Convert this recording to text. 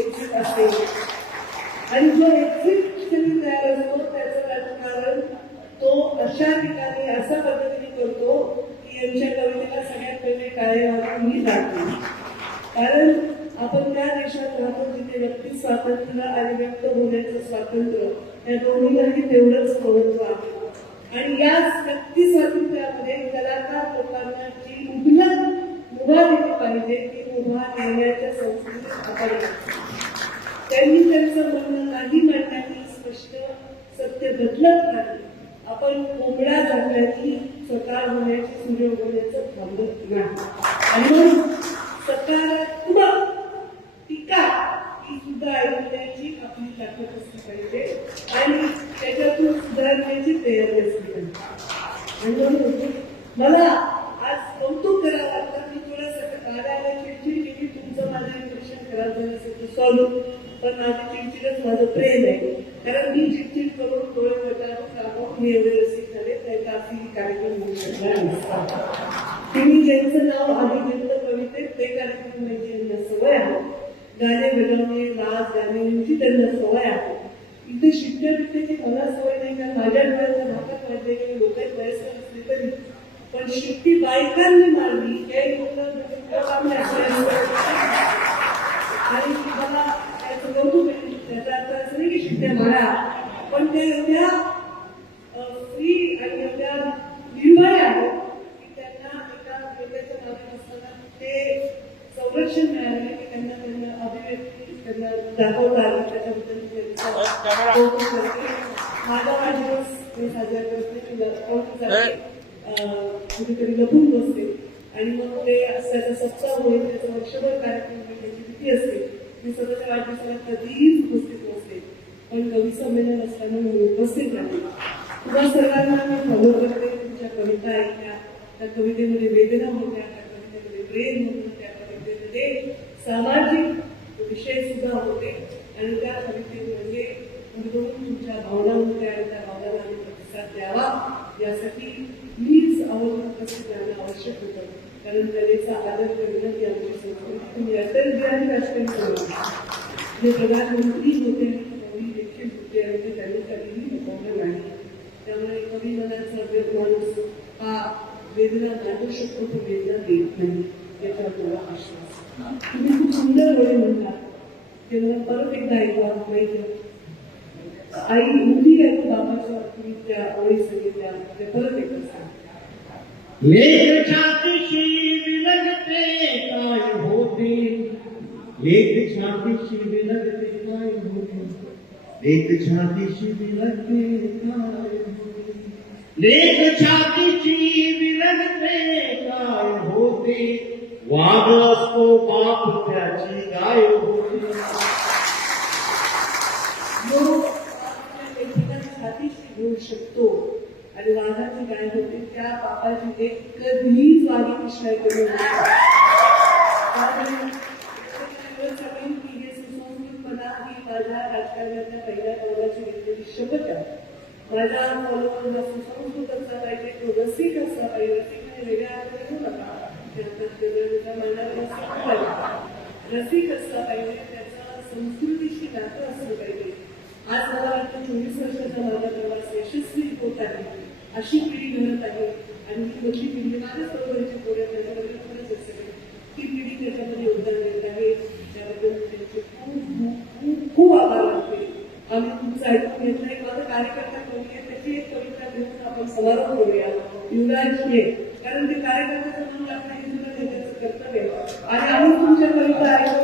Exit असेल आणि जो एक्झिट तयार असतो त्याचं राजकारण तो अशा ठिकाणी अशा पद्धतीने करतो की यांच्या कवितेला सगळ्यात पहिले टाळे वाजवून मी जाते. कारण आपण त्या देशात राहतो जिथे व्यक्ती स्वातंत्र्य आणि व्यक्त होण्याचं स्वातंत्र्य या दोन्हीलाही तेवढंच महत्व आहे. आणि या व्यक्ती स्वातंत्र्यामध्ये कलाकार लोकांना जी मुभा दिली पाहिजे ती मुभा देण्याच्या संस्कृतीत आपण त्यांनी त्यांचं म्हणणं नाही मांडण्याची स्पष्ट सत्य बदलत नाही. आपण कोंबड्या झाल्याची स्वतः होण्याची सूर्य उगवण्याचं थांबत नाही. आणि म्हणून सकारात्मक टीका ही सुद्धा ऐकण्याची आपली ताकद असली पाहिजे आणि त्याच्यातून सुधारण्याची तयारी असली पाहिजे. आणि म्हणून मला आज कौतुक करावं लागतं की थोडंसं कार्यालय चिडचिड केली तुमचं माझं इन्फेक्शन खराब झालं असेल तर सॉल्व्ह. पण माझी चिडचिडच माझं प्रेम आहे. कारण मी चिडचिड करून डोळे वटारून मी एवढे रसिक झाले त्याचा अशी कार्यक्रम होऊ शकणार नसतात. तुम्ही ज्यांचं नाव आधी घेतलं कवितेत ते कार्यक्रम म्हणजे त्यांना सवय आहे. गाणे बजावणे नाच गाणे यांची त्यांना सवय आहे. इथे शिट्ट्या बिट्ट्याची मला सवय नाही. कारण माझ्या डोळ्याच्या भागात वाटते की लोक वयस्कर असले तरी पण शिट्टी बायकांनी मारली हे लोक आणि मला त्याचं कौतुक आहे. त्याचा अर्थ असं नाही की शिट्ट्या मारा पण ते एवढ्या फ्री आणि एवढ्या निर्भय आहेत की त्यांना एका वेगळ्याच्या मागे असताना ते संरक्षण मिळाले की त्यांना अभिव्यक्ती त्यांना दाखवता आली. त्याच्याबद्दल माझा वाढदिवस मी साजरा करते कुठेतरी लपून बसते आणि मग ते त्याचा सप्ताह होईल त्याचं वर्षभर कार्यक्रम त्याची भीती असते. मी स्वतःच्या वाढदिवसाला कधीच उपस्थित नसते पण कवी संमेलन असताना मी उपस्थित राहते. तुम्हा सर्वांना मी फॉलो करते. तुमच्या कविता ऐकल्या त्या कवितेमध्ये वेदना होत्या त्या कवितेमध्ये प्रेम होतं त्या कवितेमध्ये सामाजिक विषय सुद्धा होते आणि त्या कवितेमध्ये तुमच्या भावना होत्या आणि त्या भावनांना आम्ही प्रतिसाद द्यावा यासाठी मीच उपस्थित राहणं आवश्यक होतं. कारण कलेचा आदर करणं ही आमची संस्कृती. तुम्ही अटल बिहारी वाजपेयी जे प्रधानमंत्री होते कवी देखील होते आणि ते त्यांनी कधीही लपवलं नाही. त्यामुळे कवी मनाचा माणूस हा वेदना मांडू शकतो तो वेदना देत नाही याच्यावर मला आश्वास. तुम्ही खूप सुंदर वेळ म्हणता ते मला परत एकदा ऐकवा माहिती आई मुली आहे बाबाच्या तुम्ही त्या ओळी सांगितल्या ते परत एकदा सांग. लेख छातीशी बिलगते काय होते लेख छातीशी बिलगते काय होते लेख छातीशी बिलगते काय होते लेख छातीशी बिलगते काय होते वाघ असतो बाप त्याची गाय होते. छातीशी घेऊ शकतो आणि वाघाची गाय होते त्या पापाची एक कधीच वाघी पिशव्या करू की हे सुसंस्कृतपणा ही माझ्या राजकारणाच्या पहिल्या पावलाची घेतलेली शपथ आहे. माझा फॉलोअर सुसंस्कृत असला पाहिजे तो रसिक असला पाहिजे. रसिक वेगळ्या अर्थाने घेऊ नका रसिक असला पाहिजे त्याचा संस्कृतीशी नातं असलं पाहिजे. आज मला वाटतं 24 वर्षाचा माझा प्रवास यशस्वी होत आहे. अशी पिढी घडत आहे आणि ही मोठी पिढी माझ्याच बरोबरची पोरं त्याच्याबद्दल खरंच असेल ही पिढी त्याच्यामध्ये योगदान देत आहे. त्याबद्दल त्यांचे खूप खूप आभार मानते. आम्ही तुमचं ऐकून घेतलं. एक माझा कार्यकर्ता कवी आहे त्याची एक कविता घेऊन आपण समारोप करूया. युवराज ये कारण ते कार्यकर्त्याचं नाव लागतं हे सुद्धा त्याचं कर्तव्य आणि आम्ही तुमच्या कविता ऐकून